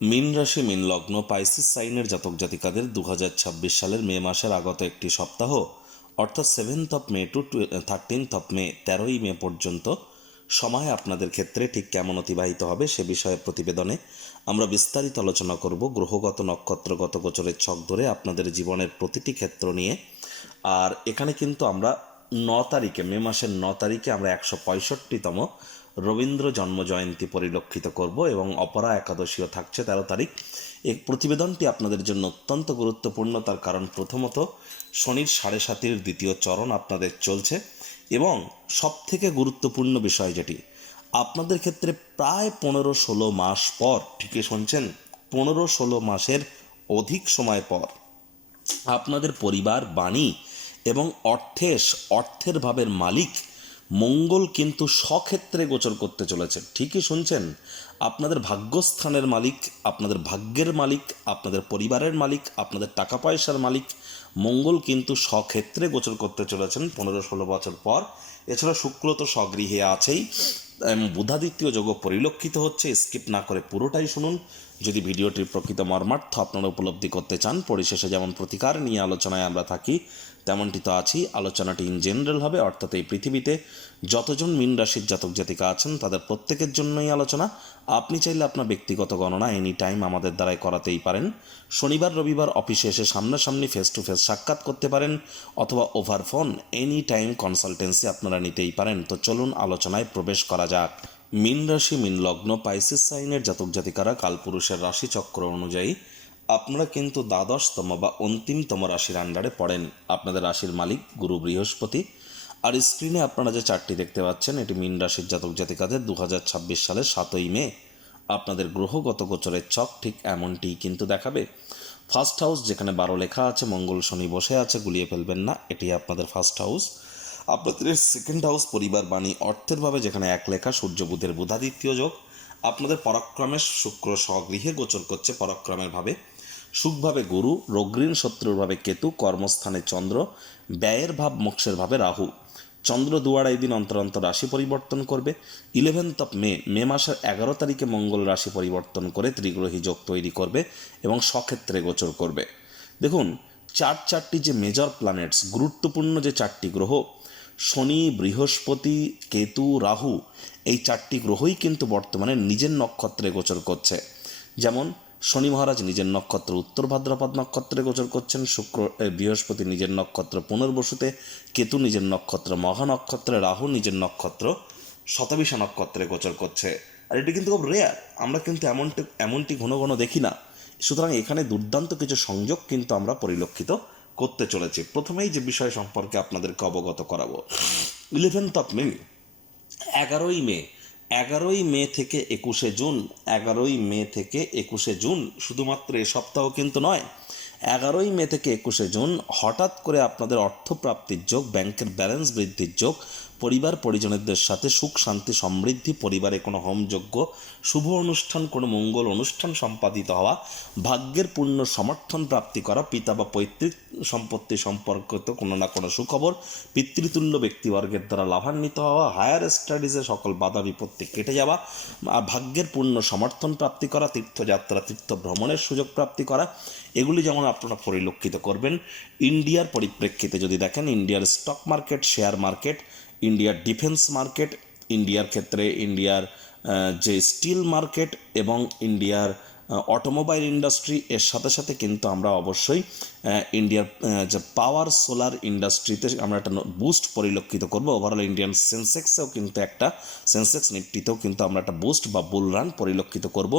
মীন রাশি মীন লগ্ন পাইসিস সাইনের জাতক জাতিকাদের 2026 সালের মে মাসের আগত একটি সপ্তাহ অর্থাৎ 7th মে টু 13th মে 13ই মে পর্যন্ত সময় আপনাদের ক্ষেত্রে ঠিক কেমন অতিবাহিত হবে সে বিষয়ে প্রতিবেদনে আমরা বিস্তারিত আলোচনা করব। গ্রহগত নক্ষত্রগত গোচরের ছক ধরে আপনাদের জীবনের প্রতিটি ক্ষেত্র নিয়ে। আর এখানে কিন্তু আমরা 9 তারিখে, মে মাসের 9 তারিখে আমরা 165তম রবীন্দ্র জন্মজয়ন্তী পরিলক্ষিত করব এবং অপরা একাদশীও থাকছে 13 তারিখ। এই প্রতিবেদনটি আপনাদের জন্য অত্যন্ত গুরুত্বপূর্ণ, তার কারণ প্রথমত শনির 7.5-এর দ্বিতীয় চরণ আপনাদের চলছে এবং সবথেকে গুরুত্বপূর্ণ বিষয় যেটি আপনাদের ক্ষেত্রে প্রায় 15-16 মাস পর, ঠিকই শুনছেন, 15-16 মাসের অধিক সময় পর আপনাদের পরিবার, বাণী এবং অর্থের ভাবের মালিক মঙ্গল কিন্তু স্বক্ষেত্রে গোচর করতে চলেছে। ঠিকই শুনছেন, আপনাদের ভাগ্যস্থানের মালিক, আপনাদের ভাগ্যের মালিক, আপনাদের পরিবারের মালিক, আপনাদের টাকা পয়সার মালিক মঙ্গল কিন্তু স্বক্ষেত্রে গোচর করতে চলেছেন 15-16 বছর পর। এছাড়া শুক্র তো স্বগৃহে আছেই, বুধাদিত্য যোগ পরিলক্ষিত হচ্ছে। স্কিপ না করে পুরোটাই শুনুন যদি ভিডিওটির প্রকৃত মর্মার্থ আপনারা উপলব্ধি করতে চান। পরিশেষে যেমন প্রতিকার নিয়ে আলোচনায় আমরা থাকি তেমনটি তো আছি। আলোচনাটি ইন জেনারেল হবে, অর্থাৎ এই পৃথিবীতে যতজন মীন রাশির জাতক জাতিকা আছেন তাদের প্রত্যেকের জন্যই আলোচনা। আপনি চাইলে আপনার ব্যক্তিগত গণনা এনি টাইম আমাদের দ্বারাই করাতেই পারেন। শনিবার রবিবার অফিসে এসে সামনাসামনি ফেস টু ফেস সাক্ষাৎ করতে পারেন, অথবা over phone any time consultancy আপনারা নিতেই পারেন। তো চলুন আলোচনায় প্রবেশ করা যাক। মীন রাশি মীন লগ্ন পাইসিস সাইনের জাতক জাতিকারা কালপুরুষের রাশিচক্র অনুযায়ী আপনারা কিন্তু 12তম বা অন্তিমতম রাশির আন্ডারে পড়েন। আপনাদের রাশির মালিক গুরু বৃহস্পতি। আর স্ক্রিনে আপনারা যে চার্টটি দেখতে পাচ্ছেন এটি মীন রাশির জাতক জাতিকাদের 2026 সালের 7ই মে আপনাদের গ্রহগত গোচরের ছক ঠিক এমনটিই কিন্তু দেখাবে। ফার্স্ট হাউস যেখানে 12 লেখা আছে, মঙ্গল শনি বসে আছে, গুলিয়ে ফেলবেন না, এটি আপনাদের ফার্স্ট হাউস। আপনাদের সেকেন্ড হাউস পরিবার, বাণী, অর্থের ভাবে যেখানে 1 লেখা, সূর্য বুধের বুধাদিত্য যোগ। আপনাদের পরাক্রমের শুক্র স্বগৃহে গোচর করছে পরাক্রমের ভাবে। সুখভাবে গুরু, রোগঋণ শত্রুর ভাবে কেতু, কর্মস্থানে চন্দ্র, ব্যয়ের ভাব মোক্ষের ভাবে রাহু। চন্দ্র 2-2.5 দিন অন্তর অন্তর রাশি পরিবর্তন করবে। 11th মে, মে মাসের 11 তারিখে মঙ্গল রাশি পরিবর্তন করে ত্রিগ্রহী যোগ তৈরি করবে এবং স্বক্ষেত্রে গোচর করবে। দেখুন, চারটি যে মেজর প্ল্যানেটস, গুরুত্বপূর্ণ যে 4টি গ্রহ, শনি, বৃহস্পতি, কেতু, রাহু, এই 4টি গ্রহই কিন্তু বর্তমানে নিজের নক্ষত্রে গোচর করছে। যেমন শনি মহারাজ নিজের নক্ষত্র উত্তর ভাদ্রপদ নক্ষত্রে গোচর করছেন, বৃহস্পতি নিজের নক্ষত্র পুনর্বসুতে, কেতু নিজের নক্ষত্র মঘা নক্ষত্রে, রাহু নিজের নক্ষত্র শতবিষা নক্ষত্রে গোচর করছে। আর এটি কিন্তু খুব রেয়ার, আমরা কিন্তু এমনটি ঘন ঘন দেখি না। সুতরাং এখানে দুর্দান্ত কিছু সংযোগ কিন্তু আমরা পরিলক্ষিত করতে চলেছি। প্রথমেই যে বিষয় সম্পর্কে আপনাদেরকে অবগত করাবো, 11th মে, 11ই মে, 11ই মে থেকে 21শে জুন, 11ই মে থেকে 21শে জুন, শুধুমাত্র এ সপ্তাহ কিন্তু নয়, 11ই মে থেকে 21শে জুন হঠাৎ করে আপনাদের অর্থপ্রাপ্তির যোগ, ব্যাংকের ব্যালেন্স বৃদ্ধির যোগ, পরিবার পরিজনদের সাথে সুখ শান্তি সমৃদ্ধি, পরিবারে কোনো হোমযজ্ঞ, শুভ অনুষ্ঠান, কোনো মঙ্গল অনুষ্ঠান সম্পাদিত হওয়া, ভাগ্যের পূর্ণ সমর্থন প্রাপ্তি করা, পিতা বা পৈতৃক সম্পত্তি সম্পর্কিত কোনো না কোনো সুখবর, পিতৃতুল্য ব্যক্তিবর্গের দ্বারা লাভান্বিত হওয়া, হায়ার স্টাডিজে সকল বাধা বিপত্তি কেটে যাওয়া, ভাগ্যের পূর্ণ সমর্থন প্রাপ্তি করা, তীর্থযাত্রা তীর্থ ভ্রমণের সুযোগ প্রাপ্তি করা, এগুলি যেমন আপনারা পরিলক্ষিত করবেন। ইন্ডিয়ার পরিপ্রেক্ষিতে যদি দেখেন, ইন্ডিয়ার স্টক মার্কেট, শেয়ার মার্কেট, ইন্ডিয়ার ডিফেন্স মার্কেট, ইন্ডিয়ার ক্ষেত্রে ইন্ডিয়ার যে স্টিল মার্কেট এবং ইন্ডিয়ার অটোমোবাইল ইন্ডাস্ট্রি, এর সাথে সাথে কিন্তু আমরা অবশ্যই ইন্ডিয়ার যে পাওয়ার সোলার ইন্ডাস্ট্রিতে আমরা একটা বুস্ট পরিলক্ষিত করব। ওভারঅল ইন্ডিয়ান সেন্সেক্সেও কিন্তু একটা, সেন্সেক্স নিফটিতেও কিন্তু আমরা একটা বুস্ট বা বুল রান পরিলক্ষিত করব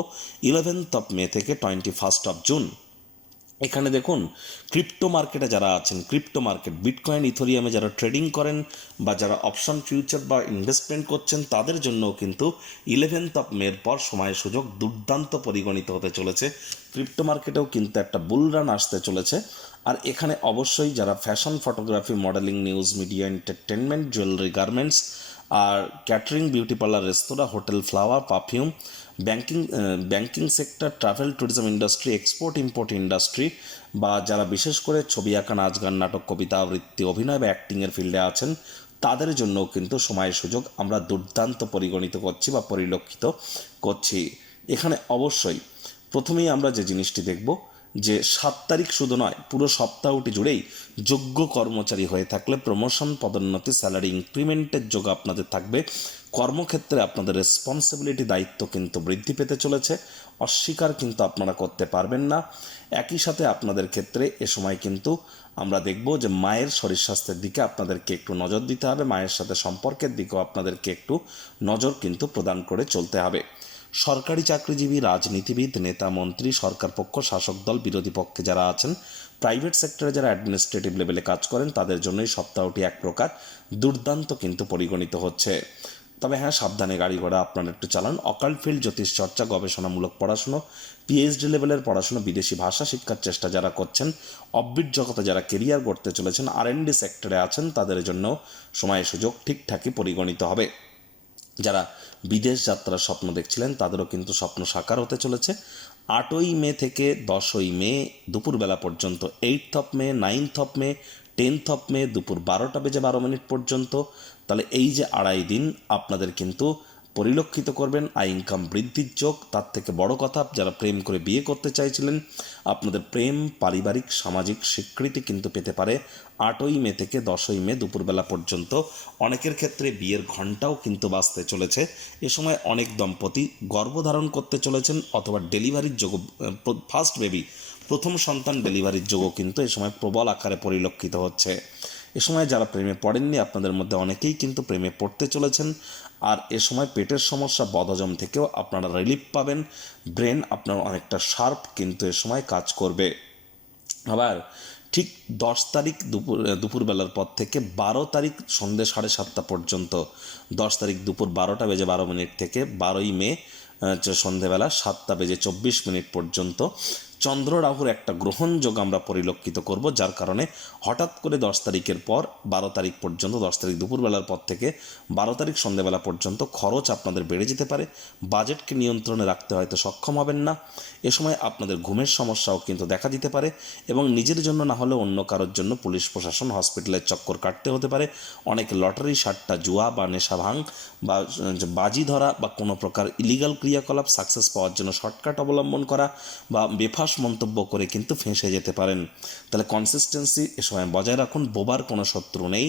11th মে থেকে 21st জুন। এখানে দেখুন, ক্রিপ্টো মার্কেটে যারা আছেন, ক্রিপ্টো মার্কেট, বিটকয়েন, ইথোরিয়ামে যারা ট্রেডিং করেন বা যারা অপশন ফিউচার বা ইনভেস্টমেন্ট করছেন, তাদের জন্য কিন্তু 11th মের পর সময় সুযোগ দুর্দান্ত পরিগণিত হতে চলেছে। ক্রিপ্টো মার্কেটেও কিন্তু একটা বুল রান আসতে চলেছে। আর এখানে অবশ্যই যারা fashion, photography, modelling, news media, entertainment, jewellery, garments, আর ক্যাটারিং, বিউটি পার্লার, রেস্তোরাঁ, hotel, flower, perfume, banking sector, travel tourism industry, export import industry, বা যারা বিশেষ করে ছবি আঁকা, নাচ গান, নাটক, কবিতা আবৃত্তি, অভিনয় বা অ্যাক্টিংয়ের ফিল্ডে আছেন, তাদের জন্যও কিন্তু সময়ের সুযোগ আমরা দুর্দান্ত পরিগণিত করছি বা পরিলক্ষিত করছি। এখানে অবশ্যই প্রথমেই আমরা যে জিনিসটি দেখব যে 7 তারিখ শুধু নয়, পুরো সপ্তাহটি জুড়েই যোগ্য কর্মচারী হয়ে থাকলে প্রমোশন, পদোন্নতি, স্যালারি ইনক্রিমেন্টের যোগ আপনাদের থাকবে। কর্মক্ষেত্রে আপনাদের রেসপন্সিবিলিটি, দায়িত্ব কিন্তু বৃদ্ধি পেতে চলেছে, অস্বীকার কিন্তু আপনারা করতে পারবেন না। একই সাথে আপনাদের ক্ষেত্রে এ সময় কিন্তু আমরা দেখব যে মায়ের শরীর স্বাস্থ্যের দিকে আপনাদেরকে একটু নজর দিতে হবে, মায়ের সাথে সম্পর্কের দিকেও আপনাদেরকে একটু নজর কিন্তু প্রদান করে চলতে হবে। সরকারি চাকরিজীবী, রাজনীতিবিদ, নেতা, মন্ত্রী, সরকার পক্ষ, শাসক দল, বিরোধী পক্ষে যারা আছেন, প্রাইভেট সেক্টরে যারা অ্যাডমিনিস্ট্রেটিভ লেভেলে কাজ করেন, তাদের জন্যই সপ্তাহটি এক প্রকার দুর্দান্ত কিন্তু পরিগণিত হচ্ছে। তবে হ্যাঁ, সাবধানে গাড়ি ঘোড়া আপনারা একটু চালান। অকাল্ট ফিল্ড, জ্যোতিষ চর্চা, গবেষণামূলক পড়াশুনো, পিএইচডি লেভেলের পড়াশুনো, বিদেশি ভাষা শিক্ষার চেষ্টা যারা করছেন, অফবিট জগতে যারা কেরিয়ার গড়তে চলেছেন, R&D সেক্টরে আছেন, তাদের জন্য সময় সুযোগ ঠিকঠাকই পরিগণিত হবে। যারা বিদেশ যাত্রার স্বপ্ন দেখছিলেন তাদেরও কিন্তু স্বপ্ন সাকার হতে চলেছে। 8ই মে থেকে 10ই মে দুপুরবেলা পর্যন্ত, 8th of May, 9th of May, 10th of May দুপুর 12:12 পর্যন্ত, তাহলে এই যে 2.5 দিন আপনাদের কিন্তু পরিলক্ষিত করবেন আয় ইনকাম বৃদ্ধির যোগ। তার থেকে বড় কথা, যারা প্রেম করে বিয়ে করতে চাইছিলেন, আপনাদের প্রেম, পারিবারিক, সামাজিক স্বীকৃতি কিন্তু পেতে পারে 8ই মে থেকে 10ই মে দুপুরবেলা পর্যন্ত। অনেকের ক্ষেত্রে বিয়ের ঘণ্টাও কিন্তু বাজতে চলেছে। এ সময় অনেক দম্পতি গর্ভধারণ করতে চলেছেন অথবা ডেলিভারির যোগ, ফার্স্ট বেবি, প্রথম সন্তান ডেলিভারির যোগও কিন্তু এ সময় প্রবল আকারে পরিলক্ষিত হচ্ছে। এ সময় যারা প্রেমে পড়েননি, আপনাদের মধ্যে অনেকেই কিন্তু প্রেমে পড়তে চলেছেন। আর এ সময় পেটের সমস্যা, বদহজম থেকেও আপনারা রিলিফ পাবেন। ব্রেন আপনার অনেকটা শার্প কিন্তু এ সময় কাজ করবে। আবার ঠিক 10 তারিখ দুপুরবেলার পর থেকে 12 তারিখ সন্ধ্যে 7:30 পর্যন্ত, 10 তারিখ দুপুর 12:12 থেকে 12ই মে সন্ধেবেলা 7:24 পর্যন্ত চন্দ্র রাহুর একটা গ্রহণযোগ আমরা পরিলক্ষিত করব, যার কারণে হঠাৎ করে 10 তারিখের পর 12 তারিখ পর্যন্ত, 10 তারিখ দুপুরবেলার পর থেকে 12 তারিখ সন্ধ্যেবেলা পর্যন্ত খরচ আপনাদের বেড়ে যেতে পারে। বাজেটকে নিয়ন্ত্রণে রাখতে হয়তো সক্ষম হবেন না। এ সময় আপনাদের ঘুমের সমস্যাও কিন্তু দেখা দিতে পারে এবং নিজের জন্য না হলে অন্য কারোর জন্য পুলিশ প্রশাসন, হসপিটালের চক্কর কাটতে হতে পারে। অনেক লটারি, সাট্টা, জুয়া বা নেশা ভাঙ বা বাজি ধরা বা কোনো প্রকার ইলিগাল ক্রিয়াকলাপ সাকসেস পাওয়ার জন্য শর্টকাট অবলম্বন করা বা বেফাস মন্তব্য করে কিন্তু ফেঁসে যেতে পারেন। তাহলে কনসিস্টেন্সি এ সময় বজায় রাখুন। বোবার কোনো শত্রু নেই।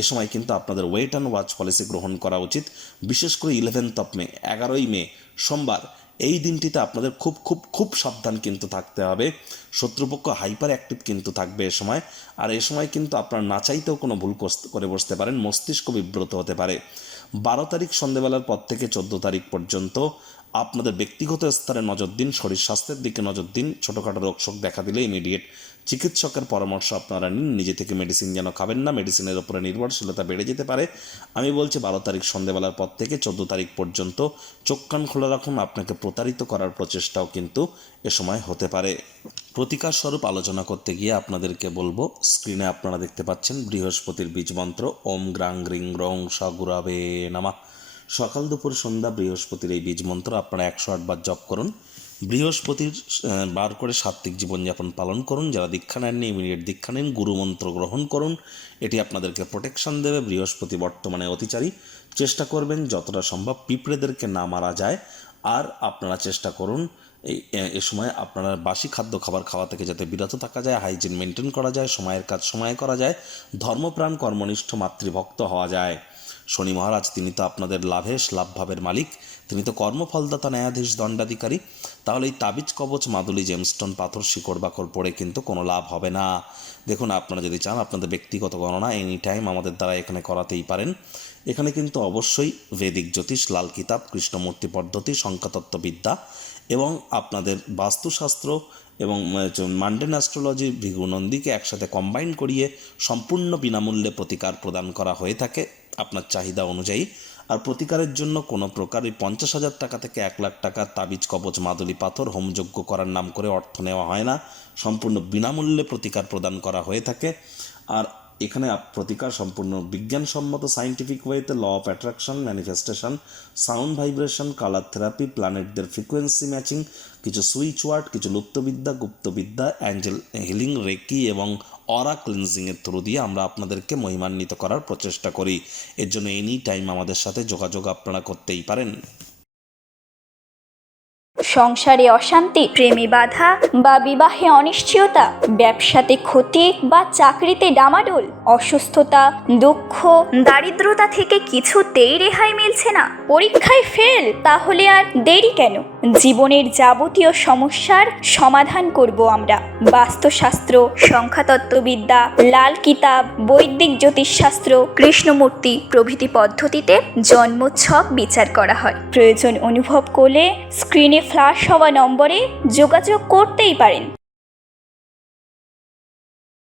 এ সময় কিন্তু আপনাদের ওয়েট অ্যান্ড ওয়াচ পলিসি গ্রহণ করা উচিত। বিশেষ করে 11th অফ মে, 11ই মে সোমবার, এই দিনটিতে আপনাদের খুব খুব খুব সাবধান কিন্তু থাকতে হবে। শত্রুপক্ষ হাইপার অ্যাক্টিভ কিন্তু থাকবে এ সময়। আর এ সময় কিন্তু আপনার না চাইতেও কোনো ভুল করে বসতে পারেন, মস্তিষ্ক বিব্রত হতে পারে। 12 তারিখ সন্ধ্যেবেলার পর থেকে 14 তারিখ পর্যন্ত আপনাদের ব্যক্তিগত স্তরে নজর দিন, শরীর স্বাস্থ্যের দিকে নজর দিন। ছোটোখাটো রোগশোক দেখা দিলে ইমিডিয়েট চিকিৎসকের পরামর্শ আপনারা নিন। নিজে থেকে মেডিসিন যেন খাবেন না, মেডিসিনের ওপরে নির্ভরশীলতা বেড়ে যেতে পারে। আমি বলছি 12 তারিখ সন্ধ্যেবেলার পর থেকে 14 তারিখ পর্যন্ত চোখ কান খোলা রাখুন। আপনাকে প্রতারিত করার প্রচেষ্টাও কিন্তু এ সময় হতে পারে। প্রতিকার স্বরূপ আলোচনা করতে গিয়ে আপনাদেরকে বলবো, স্ক্রিনে আপনারা দেখতে পাচ্ছেন বৃহস্পতির বীজ মন্ত্র ওম গ্রাং গ্রিং গ্রং সগুরাবে নামা। সকাল দুপুর সন্ধ্যা বৃহস্পতির এই বীজ মন্ত্র আপনারা 108 বার জপ করুন। বৃহস্পতির বার করে সাত্ত্বিক জীবনযাপন পালন করুন। যারা দীক্ষা নেননি ইমিডিয়েট দীক্ষা নিন, গুরুমন্ত্র গ্রহণ করুন। এটি আপনাদেরকে প্রোটেকশন দেবে। বৃহস্পতি বর্তমানে অতিচারী। চেষ্টা করবেন যতটা সম্ভব পিঁপড়েদেরকে না মারা যায়। আর আপনারা চেষ্টা করুন এ সময় আপনারা বাসি খাদ্য খাবার খাওয়া থেকে যাতে বিরত থাকা যায়, হাইজিন মেনটেন করা যায়, সময়ের কাজ সময়ে করা যায়, ধর্মপ্রাণ কর্মনিষ্ঠ মাতৃভক্ত হওয়া যায়। শনি মহারাজ তিনি তো আপনাদের লাভেশ লাভভাবের মালিক, তিনি তো কর্মফলদাতা, ন্যায়াধীশ, দণ্ডাধিকারী। তাহলে এই তাবিজ, কবচ, মাদুলি, জেমস্টোন, পাথর, শিকড় বাকড় পড়ে কিন্তু কোনো লাভ হবে না। দেখুন, আপনারা যদি চান আপনাদের ব্যক্তিগত গণনা এনি টাইম আমাদের দ্বারা এখানে করাতেই পারেন। এখানে কিন্তু অবশ্যই বৈদিক জ্যোতিষ, লাল কিতাব, কৃষ্ণমূর্তি পদ্ধতি, সংখ্যাতত্ত্ববিদ্যা এবং আপনাদের বাস্তুশাস্ত্র এবং মান্ডেন অ্যাস্ট্রোলজি, ভৃগু নন্দীকে একসাথে কম্বাইন করিয়ে সম্পূর্ণ বিনামূল্যে প্রতিকার প্রদান করা হয়ে থাকে আপনার চাহিদা অনুযায়ী। আর প্রতিকারের জন্য কোনো প্রকার 50,000 টাকা থেকে 1 লাখ টাকা তাবিজ, কবচ, মাদুলি, পাথর হোমযজ্ঞ করার নাম করে অর্থ নেওয়া হয় না। সম্পূর্ণ বিনামূল্যে প্রতিকার প্রদান করা হয়ে থাকে। আর এখানে প্রতিকার সম্পূর্ণ বিজ্ঞানসম্মত সায়েন্টিফিক ওয়েতে, law of attraction, manifestation, sound vibration, colour therapy, প্ল্যানেটদের ফ্রিকোয়েন্সি ম্যাচিং, কিছু সুইচ ওয়ার্ড, কিছু লুপ্তবিদ্যা, গুপ্তবিদ্যা, অ্যাঞ্জেল হিলিং, রেকি এবং অরা ক্লিনজিংয়ের থ্রু দিয়ে আমরা আপনাদেরকে মহিমান্বিত করার প্রচেষ্টা করি। এর জন্য এনি টাইম আমাদের সাথে যোগাযোগ আপনারা করতেই পারেন। সংসারে অশান্তি, প্রেমে বাধা বা বিবাহে অনিশ্চয়তা, ব্যবসাতে ক্ষতি বা চাকরিতে ডামাডোল, অসুস্থতা, দুঃখ, দারিদ্রতা থেকে কিছুতেই রেহাই মিলছে না, পরীক্ষায় ফেল, তাহলে আর দেরি কেন? জীবনের যাবতীয় সমস্যার সমাধান করব আমরা। বাস্তুশাস্ত্র, সংখ্যাতত্ত্ববিদ্যা, লাল কিতাব, বৈদিক জ্যোতিষশাস্ত্র, কৃষ্ণমূর্তি প্রভৃতি পদ্ধতিতে জন্মছক বিচার করা হয়। প্রয়োজন অনুভব করলে স্ক্রিনে ফ্ল্যাশ হওয়া নম্বরে যোগাযোগ করতেই পারেন।